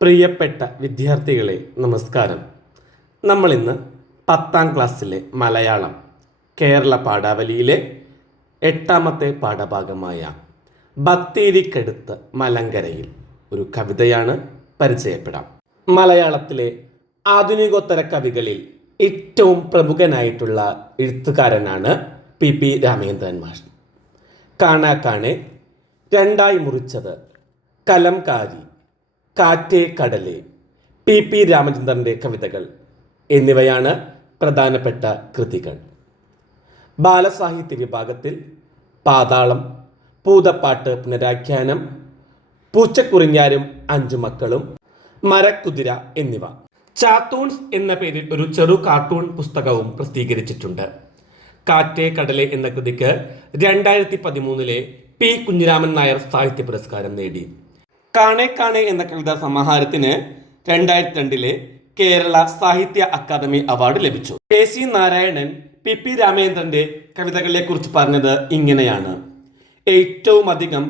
പ്രിയപ്പെട്ട വിദ്യാർത്ഥികളെ നമസ്കാരം. നമ്മളിന്ന് പത്താം ക്ലാസ്സിലെ മലയാളം കേരള പാഠാവലിയിലെ എട്ടാമത്തെ പാഠഭാഗമായ ബത്തേരിക്കടുത്ത് മലങ്കരയിൽ ഒരു കവിതയാണ് പരിചയപ്പെടാം. മലയാളത്തിലെ ആധുനികോത്തര കവികളിൽ ഏറ്റവും പ്രമുഖനായിട്ടുള്ള എഴുത്തുകാരനാണ് പി പി രാമേന്ദ്രൻ മാഷ്. കാണാക്കാണെ രണ്ടായി മുറിച്ചത് കലംകാരി കാറ്റേ കടലേ പി പി രാമചന്ദ്രന്റെ കവിതകൾ എന്നിവയാണ് പ്രധാനപ്പെട്ട കൃതികൾ. ബാലസാഹിത്യ വിഭാഗത്തിൽ പാതാളം പൂതപ്പാട്ട് പുനരാഖ്യാനം പൂച്ചക്കുറിഞ്ഞാരും അഞ്ചു മക്കളും മരക്കുതിര എന്നിവ. ചാത്തൂൺസ് എന്ന പേരിൽ ഒരു ചെറു കാർട്ടൂൺ പുസ്തകവും പ്രസിദ്ധീകരിച്ചിട്ടുണ്ട്. കാറ്റേ കടലെ എന്ന കൃതിക്ക് രണ്ടായിരത്തി പതിമൂന്നിലെ പി കുഞ്ഞിരാമൻ നായർ സാഹിത്യ പുരസ്കാരം നേടി. കാണേ കാണെ എന്ന കവിതാ സമാഹാരത്തിന് രണ്ടായിരത്തി രണ്ടിലെ കേരള സാഹിത്യ അക്കാദമി അവാർഡ് ലഭിച്ചു. K C Narayanan P P രാമേന്ദ്രന്റെ കവിതകളെ കുറിച്ച് പറഞ്ഞത് ഇങ്ങനെയാണ്. ഏറ്റവും അധികം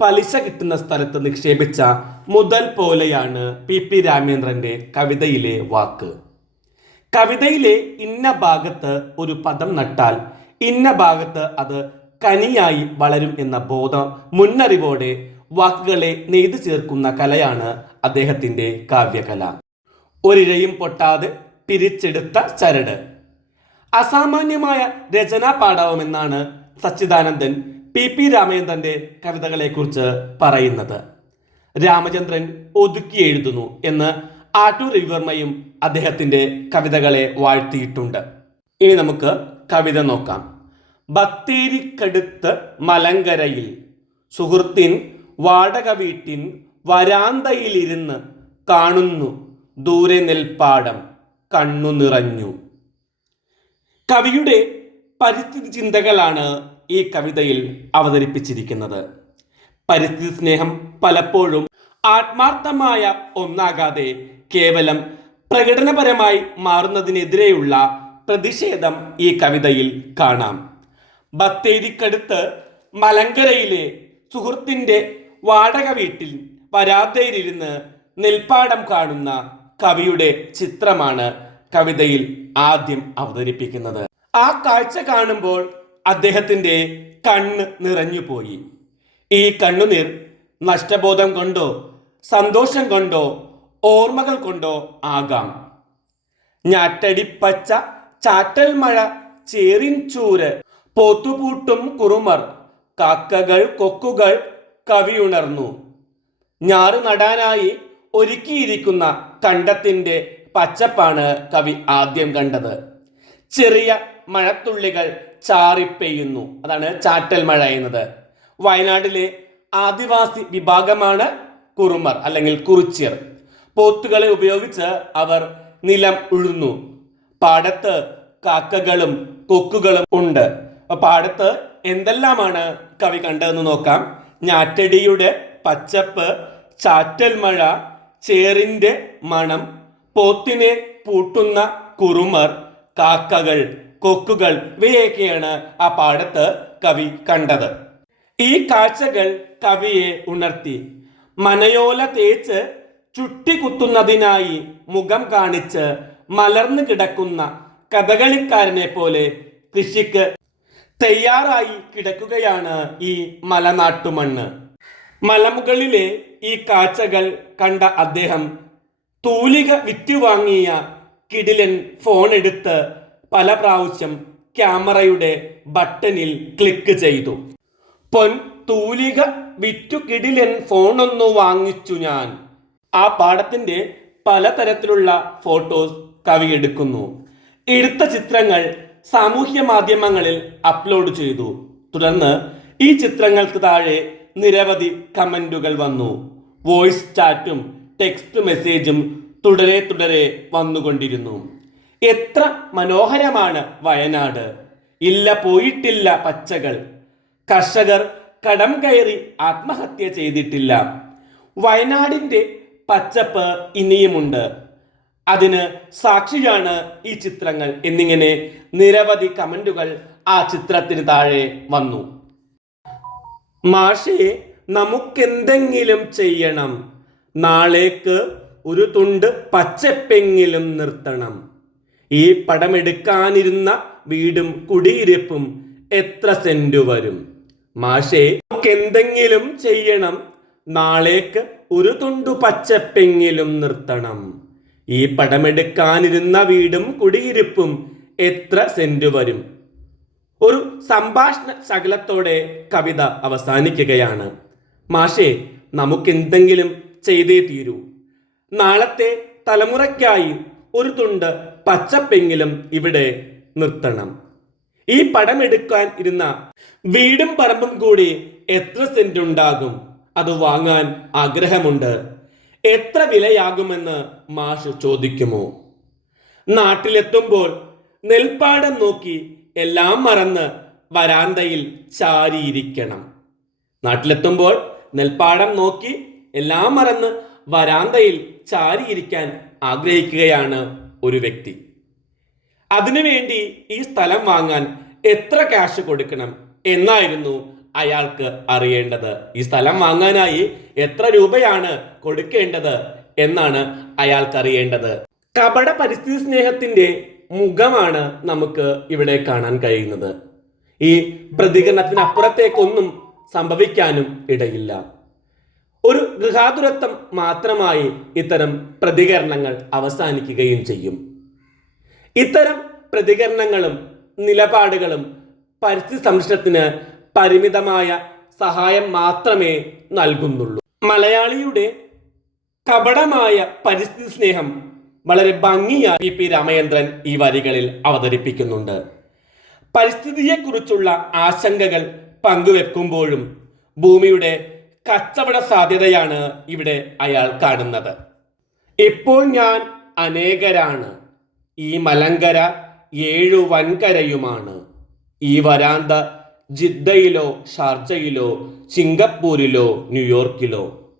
പലിശ കിട്ടുന്ന സ്ഥലത്ത് നിക്ഷേപിച്ച മുതൽ പോലെയാണ് പി പി രാമേന്ദ്രന്റെ കവിതയിലെ വാക്ക്. കവിതയിലെ ഇന്ന ഭാഗത്ത് ഒരു പദം നട്ടാൽ ഇന്ന ഭാഗത്ത് അത് കനിയായി വളരും എന്ന ബോധം മുന്നറിവോടെ വാക്കുകളെ നെയ്തു ചേർക്കുന്ന കലയാണ് അദ്ദേഹത്തിന്റെ കാവ്യകല. ഒരിഴയും പൊട്ടാതെ പിരിച്ചെടുത്ത ചരട്. അസാമാന്യമായ രചനാ പാഠവുമെന്നാണ് സച്ചിദാനന്ദൻ പി പി രാമചന്ദ്രന്റെ കവിതകളെക്കുറിച്ച് പറയുന്നത്. രാമചന്ദ്രൻ ഒതുക്കി എഴുതുന്നു എന്ന് ആറ്റൂർ രവിവർമ്മയും അദ്ദേഹത്തിന്റെ കവിതകളെ വാഴ്ത്തിയിട്ടുണ്ട്. ഇനി നമുക്ക് കവിത നോക്കാം. ബത്തേരിക്കടുത്ത് മലങ്കരയിൽ സുഹൃത്തിൻ വാടക വീട്ടിൻ വരാന്തയിലിരുന്ന് കാണുന്നു ദൂരെ നെൽപ്പാടം കണ്ണു നിറഞ്ഞു. കവിയുടെ പരിസ്ഥിതി ചിന്തകളാണ് ഈ കവിതയിൽ അവതരിപ്പിച്ചിരിക്കുന്നത്. പരിസ്ഥിതി സ്നേഹം പലപ്പോഴും ആത്മാർത്ഥമായ ഒന്നാകാതെ കേവലം പ്രകടനപരമായി മാറുന്നതിനെതിരെയുള്ള പ്രതിഷേധം ഈ കവിതയിൽ കാണാം. ബത്തേരിക്കടുത്ത് മലങ്കരയിലെ സുഹൃത്തിന്റെ വാടക വീട്ടിൽ വരാതയിലിരുന്ന് നെൽപ്പാടം കാണുന്ന കവിയുടെ ചിത്രമാണ് കവിതയിൽ ആദ്യം അവതരിപ്പിക്കുന്നത്. ആ കാഴ്ച കാണുമ്പോൾ അദ്ദേഹത്തിന്റെ കണ്ണ് നിറഞ്ഞുപോയി ഈ കണ്ണുനീർ നഷ്ടബോധം കൊണ്ടോ സന്തോഷം കൊണ്ടോ ഓർമ്മകൾ കൊണ്ടോ ആകാം. ഞാറ്റടിപ്പച്ച ചാറ്റൽ മഴ ചേറിൻ ചൂര് പോത്തുപൂട്ടും കുറുമർ കാക്കകൾ കൊക്കുകൾ കവിയുണർന്നു ഞാറു നടാനായി ഒരുക്കിയിരിക്കുന്ന കണ്ടത്തിന്റെ പച്ചപ്പാണ് കവി ആദ്യം കണ്ടത്. ചെറിയ മഴത്തുള്ളികൾ ചാറിപ്പെയ്യുന്നു. അതാണ് ചാറ്റൽ മഴ എന്നത്. വയനാട്ടിലെ ആദിവാസി വിഭാഗമാണ് കുറുമർ അല്ലെങ്കിൽ കുറിച്യർ പോത്തുകളെ ഉപയോഗിച്ച് അവർ നിലം ഉഴുന്നു. പാടത്ത് കാക്കകളും കൊക്കുകളും ഉണ്ട്. പാടത്ത് എന്തെല്ലാമാണ് കവി കണ്ടതെന്ന് നോക്കാം. ഞാറ്റടിയുടെ പച്ചപ്പ് ചാറ്റൽ മഴ ചേറിന്റെ മണം പോത്തിനെ പൂട്ടുന്ന കുറുമർ കാക്കകൾ കൊക്കുകൾ ഇവയൊക്കെയാണ് ആ പാടത്ത് കവി കണ്ടത്. ഈ കാഴ്ചകൾ കവിയെ ഉണർത്തി. മനയോല തേച്ച് ചുട്ടി കുത്തുന്നതിനായി മുഖം കാണിച്ച് മലർന്നു കിടക്കുന്ന കഥകളിക്കാരനെ പോലെ കൃഷിക്ക് തയ്യാറായി കിടക്കുകയാണ് ഈ മലനാട്ടുമണ്ണ്. മലമുകളിലെ ഈ കാഴ്ചകൾ കണ്ട അദ്ദേഹം തൂലിക വിറ്റുവാങ്ങിയ കിടിലൻ ഫോൺ എടുത്ത് പല പ്രാവശ്യം ക്യാമറയുടെ ബട്ടണിൽ ക്ലിക്ക് ചെയ്തു. പൊൻ തൂലിക വിറ്റു കിടിലൻ ഫോണൊന്നു വാങ്ങിച്ചു ഞാൻ. ആ പാടത്തിന്റെ പലതരത്തിലുള്ള ഫോട്ടോസ് കവി എടുക്കുന്നു എടുത്ത ചിത്രങ്ങൾ സാമൂഹ്യ മാധ്യമങ്ങളിൽ അപ്ലോഡ് ചെയ്തു. തുടർന്ന് ഈ ചിത്രങ്ങൾക്ക് താഴെ നിരവധി കമന്റുകൾ വന്നു. വോയിസ് ചാറ്റും ടെക്സ്റ്റ് മെസ്സേജും തുടരെ തുടരെ വന്നുകൊണ്ടിരുന്നു. എത്ര മനോഹരമാണ് വയനാട്. ഇല്ല പോയിട്ടില്ല പച്ചകൾ. കർഷകർ കടം കയറി ആത്മഹത്യ ചെയ്തിട്ടില്ല. വയനാടിന്റെ പച്ചപ്പ് ഇനിയുമുണ്ട്. അതിന് സാക്ഷിയാണ് ഈ ചിത്രങ്ങൾ എന്നിങ്ങനെ നിരവധി കമന്റുകൾ ആ ചിത്രത്തിന് താഴെ വന്നു. മാഷേ നമുക്കെന്തെങ്കിലും ചെയ്യണം. നാളേക്ക് ഒരു തുണ്ട് പച്ചപ്പെങ്കിലും നിർത്തണം. ഈ പടമെടുക്കാനിരുന്ന വീടും കുടിയിരിപ്പും എത്ര സെന്റ് വരും? മാഷേ നമുക്കെന്തെങ്കിലും ചെയ്യണം. നാളേക്ക് ഒരു തുണ്ടു പച്ചപ്പെങ്കിലും നിർത്തണം. ഈ പടമെടുക്കാനിരുന്ന വീടും കുടിയിരിപ്പും എത്ര സെന്റ് വരും? ഒരു സംഭാഷണ ശകലത്തോടെ കവിത അവസാനിക്കുകയാണ്. മാഷേ നമുക്കെന്തെങ്കിലും ചെയ്തേ തീരൂ. നാളത്തെ തലമുറയ്ക്കായി ഒരു തുണ്ട് പച്ചപ്പെങ്കിലും ഇവിടെ നിർത്തണം. ഈ പടമെടുക്കാൻ ഇരുന്ന വീടും പറമ്പും കൂടി എത്ര സെന്റ് ഉണ്ടാകും? അത് വാങ്ങാൻ ആഗ്രഹമുണ്ട്. എത്ര വിലയാകുമെന്ന് മാഷ് ചോദിക്കുമോ? നാട്ടിലെത്തുമ്പോൾ നെൽപ്പാടം നോക്കി എല്ലാം മറന്ന് വരാന്തയിൽ ചാരിയിരിക്കണം. നാട്ടിലെത്തുമ്പോൾ നെൽപ്പാടം നോക്കി എല്ലാം മറന്ന് വരാന്തയിൽ ചാരിയിരിക്കാൻ ആഗ്രഹിക്കുകയാണ് ഒരു വ്യക്തി. അതിനുവേണ്ടി ഈ സ്ഥലം വാങ്ങാൻ എത്ര ക്യാഷ് കൊടുക്കണം എന്നായിരുന്നു അയാൾക്ക് അറിയേണ്ടത്. ഈ സ്ഥലം വാങ്ങാനായി എത്ര രൂപയാണ് കൊടുക്കേണ്ടത് എന്നാണ് അയാൾക്ക് അറിയേണ്ടത് കപട പരിസ്ഥിതി സ്നേഹത്തിന്റെ മുഖമാണ് നമുക്ക് ഇവിടെ കാണാൻ കഴിയുന്നത്. ഈ പ്രതികരണത്തിനപ്പുറത്തേക്കൊന്നും സംഭവിക്കാനും ഇടയില്ല. ഒരു ഗൃഹാതുരത്വം മാത്രമായി ഇത്തരം പ്രതികരണങ്ങൾ അവസാനിക്കുകയും ചെയ്യും. ഇത്തരം പ്രതികരണങ്ങളും നിലപാടുകളും പരിസ്ഥിതി സംരക്ഷണത്തിന് പരിമിതമായ സഹായം മാത്രമേ നൽകുന്നുള്ളൂ. മലയാളിയുടെ കപടമായ പരിസ്ഥിതി സ്നേഹം വളരെ ഭംഗിയായി പി. രാമചന്ദ്രൻ ഈ വരികളിൽ അവതരിപ്പിക്കുന്നുണ്ട്. പരിസ്ഥിതിയെക്കുറിച്ചുള്ള ആശങ്കകൾ പങ്കുവെക്കുമ്പോഴും ഭൂമിയുടെ കച്ചവട സാധ്യതയാണ് ഇവിടെ അയാൾ കാണുന്നത്. ഇപ്പോൾ ഞാൻ അനേകരാണ്. ഈ മലങ്കര ഏഴു വൻകരയുമാണ്. ഈ വരാന്ത ജിദ്ദയിലോ ഷാർജയിലോ സിംഗപ്പൂരിലോ ന്യൂയോർക്കിലോ.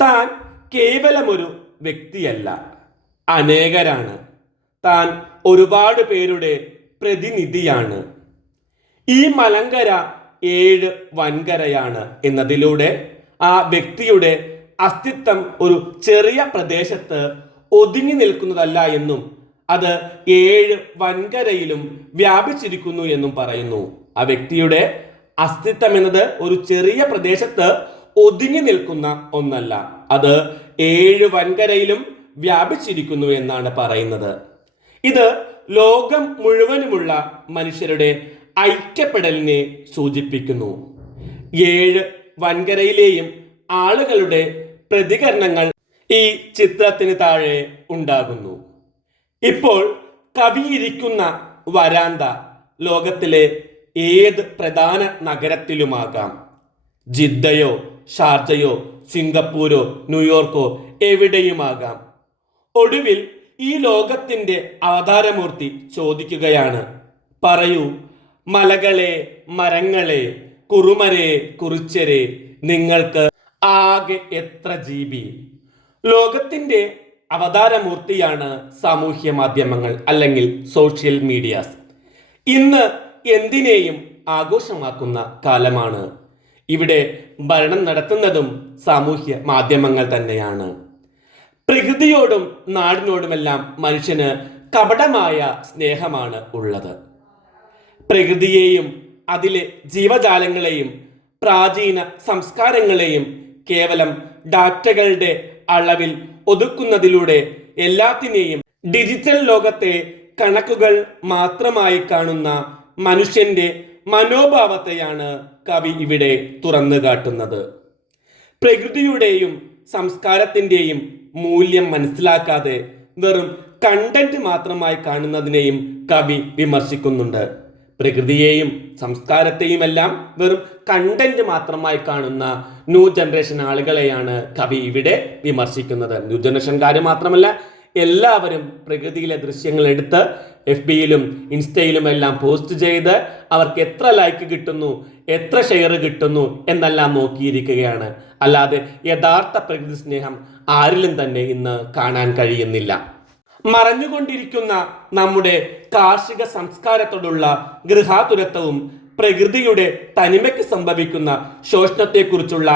താൻ കേവലമൊരു വ്യക്തിയല്ല. അനേകരാണ്. താൻ ഒരുപാട് പേരുടെ പ്രതിനിധിയാണ്. ഈ മലങ്കര ഏഴ് വൻകരയാണ് എന്നതിലൂടെ ആ വ്യക്തിയുടെ അസ്തിത്വം ഒരു ചെറിയ പ്രദേശത്ത് ഒതുങ്ങി നിൽക്കുന്നതല്ല എന്നും അത് ഏഴ് വൻകരയിലും വ്യാപിച്ചിരിക്കുന്നു എന്നും പറയുന്നു. ആ വ്യക്തിയുടെ അസ്തിത്വം എന്നത് ഒരു ചെറിയ പ്രദേശത്ത് ഒതുങ്ങി നിൽക്കുന്ന ഒന്നല്ല. അത് ഏഴ് വൻകരയിലും വ്യാപിച്ചിരിക്കുന്നു എന്നാണ് പറയുന്നത്. ഇത് ലോകം മുഴുവനുമുള്ള മനുഷ്യരുടെ ഐക്യപ്പെടലിനെ സൂചിപ്പിക്കുന്നു. ഏഴ് വൻകരയിലെയും ആളുകളുടെ പ്രതികരണങ്ങൾ ഈ ചിത്രത്തിന് താഴെ ഉണ്ടാകുന്നു. ഇപ്പോൾ കവിയിരിക്കുന്ന വരാന്ത ലോകത്തിലെ ഏത് പ്രധാന നഗരത്തിലുമാകാം? ജിദ്ദയോ ഷാർജയോ സിംഗപ്പൂരോ ന്യൂയോർക്കോ എവിടെയുമാകാം? ഒടുവിൽ ഈ ലോകത്തിന്റെ അവതാരമൂർത്തി ചോദിക്കുകയാണ്. പറയൂ മലകളെ മരങ്ങളെ കുറുമരെ കുറിച്ചരെ നിങ്ങൾക്ക് ആകെ എത്ര ജി ബി? ലോകത്തിന്റെ അവതാരമൂർത്തിയാണ് സാമൂഹ്യ മാധ്യമങ്ങൾ അല്ലെങ്കിൽ സോഷ്യൽ മീഡിയാസ് ഇന്ന് എന്തിനേയും ആഘോഷമാക്കുന്ന കാലമാണ്. ഇവിടെ ഭരണം നടത്തുന്നതും സാമൂഹ്യ മാധ്യമങ്ങൾ തന്നെയാണ്. പ്രകൃതിയോടും നാടിനോടുമെല്ലാം മനുഷ്യന് കപടമായ സ്നേഹമാണ് ഉള്ളത്. പ്രകൃതിയെയും അതിലെ ജീവജാലങ്ങളെയും പ്രാചീന സംസ്കാരങ്ങളെയും കേവലം ഡാറ്റകളുടെ അളവിൽ ഒതുക്കുന്നതിലൂടെ എല്ലാത്തിനെയും ഡിജിറ്റൽ ലോകത്തെ കണക്കുകൾ മാത്രമായി കാണുന്ന മനുഷ്യന്റെ മനോഭാവത്തെയാണ് കവി ഇവിടെ തുറന്നു കാട്ടുന്നത്. പ്രകൃതിയുടെയും സംസ്കാരത്തിന്റെയും മൂല്യം മനസ്സിലാക്കാതെ വെറും കണ്ടന്റ് മാത്രമായി കാണുന്നതിനെയും കവി വിമർശിക്കുന്നുണ്ട്. പ്രകൃതിയെയും സംസ്കാരത്തെയുമെല്ലാം വെറും കണ്ടന്റ് മാത്രമായി കാണുന്ന ന്യൂ ജനറേഷൻ ആളുകളെയാണ് കവി ഇവിടെ വിമർശിക്കുന്നത്. ന്യൂ ജനറേഷൻകാർ മാത്രമല്ല എല്ലാവരും പ്രകൃതിയിലെ ദൃശ്യങ്ങൾ എടുത്ത് എഫ് ബിയിലും ഇൻസ്റ്റയിലും എല്ലാം പോസ്റ്റ് ചെയ്ത് അവർക്ക് എത്ര ലൈക്ക് കിട്ടുന്നു എത്ര ഷെയർ കിട്ടുന്നു എന്നെല്ലാം നോക്കിയിരിക്കുകയാണ്. അല്ലാതെ യഥാർത്ഥ പ്രകൃതി സ്നേഹം ആരിലും തന്നെ ഇന്ന് കാണാൻ കഴിയുന്നില്ല. മറഞ്ഞുകൊണ്ടിരിക്കുന്ന നമ്മുടെ കാർഷിക സംസ്കാരത്തോടുള്ള ഗൃഹാതുരത്വവും പ്രകൃതിയുടെ തനിമയ്ക്ക് സംഭവിക്കുന്ന ശോഷണത്തെക്കുറിച്ചുള്ള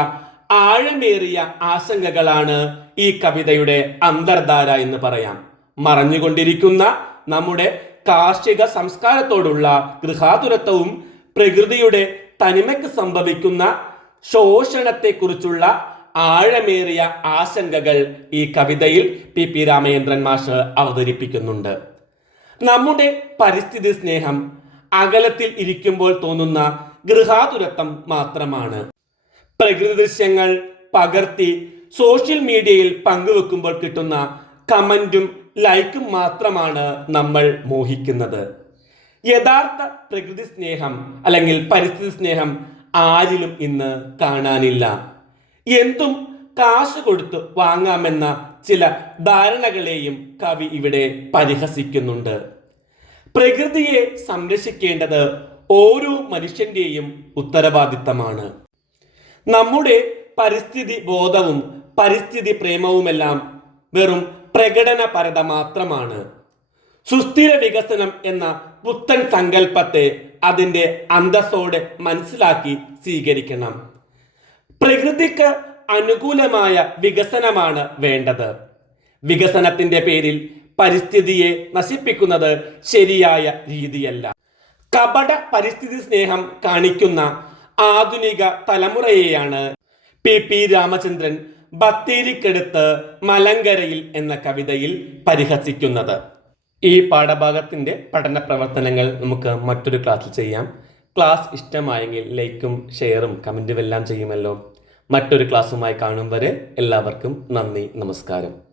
ആഴമേറിയ ആശങ്കകളാണ് ഈ കവിതയുടെ അന്തർധാര എന്ന് പറയാം. മറഞ്ഞുകൊണ്ടിരിക്കുന്ന നമ്മുടെ കാർഷിക സംസ്കാരത്തോടുള്ള ഗൃഹാതുരത്വവും പ്രകൃതിയുടെ തനിമയ്ക്ക് സംഭവിക്കുന്ന ശോഷണത്തെക്കുറിച്ചുള്ള ആഴമേറിയ ആശങ്കകൾ ഈ കവിതയിൽ പി പി രാമചന്ദ്രൻ മാഷ് അവതരിപ്പിക്കുന്നുണ്ട്. നമ്മുടെ പരിസ്ഥിതി സ്നേഹം അകലത്തിൽ ഇരിക്കുമ്പോൾ തോന്നുന്ന ഗൃഹാതുരത്വം മാത്രമാണ്. പ്രകൃതി ദൃശ്യങ്ങൾ പകർത്തി സോഷ്യൽ മീഡിയയിൽ പങ്കുവെക്കുമ്പോൾ കിട്ടുന്ന കമന്റും ലൈക്കും മാത്രമാണ് നമ്മൾ മോഹിക്കുന്നത്. യഥാർത്ഥ പ്രകൃതി സ്നേഹം അല്ലെങ്കിൽ പരിസ്ഥിതി സ്നേഹം ആരിലും ഇന്ന് കാണാനില്ല. എന്തും കാശ് കൊടുത്ത് വാങ്ങാമെന്ന ചില ധാരണകളെയും കവി ഇവിടെ പരിഹസിക്കുന്നുണ്ട്. പ്രകൃതിയെ സംരക്ഷിക്കേണ്ടത് ഓരോ മനുഷ്യന്റെയും ഉത്തരവാദിത്തമാണ്. നമ്മുടെ പരിസ്ഥിതി ബോധവും പരിസ്ഥിതി പ്രേമവുമെല്ലാം വെറും പ്രകടനപരത മാത്രമാണ്. സുസ്ഥിര വികസനം എന്ന പുത്തൻ സങ്കല്പത്തെ അതിന്റെ അന്തസ്സോടെ മനസ്സിലാക്കി സ്വീകരിക്കണം. പ്രകൃതിക്ക് അനുകൂലമായ വികസനമാണ് വേണ്ടത്. വികസനത്തിന്റെ പേരിൽ പരിസ്ഥിതിയെ നശിപ്പിക്കുന്നത് ശരിയായ രീതിയല്ല. കപട പരിസ്ഥിതി സ്നേഹം കാണിക്കുന്ന ആധുനിക തലമുറയെയാണ് പി പി രാമചന്ദ്രൻ ബത്തേരിക്കടുത്ത് മലങ്കരയിൽ എന്ന കവിതയിൽ പരിഹസിക്കുന്നത്. ഈ പാഠഭാഗത്തിന്റെ പഠന പ്രവർത്തനങ്ങൾ നമുക്ക് മറ്റൊരു ക്ലാസ്സിൽ ചെയ്യാം. ക്ലാസ് ഇഷ്ടമായെങ്കിൽ ലൈക്കും ഷെയറും കമന്റും എല്ലാം ചെയ്യുമല്ലോ. മറ്റൊരു ക്ലാസ്സുമായി കാണും വരെ എല്ലാവർക്കും നന്ദി നമസ്കാരം.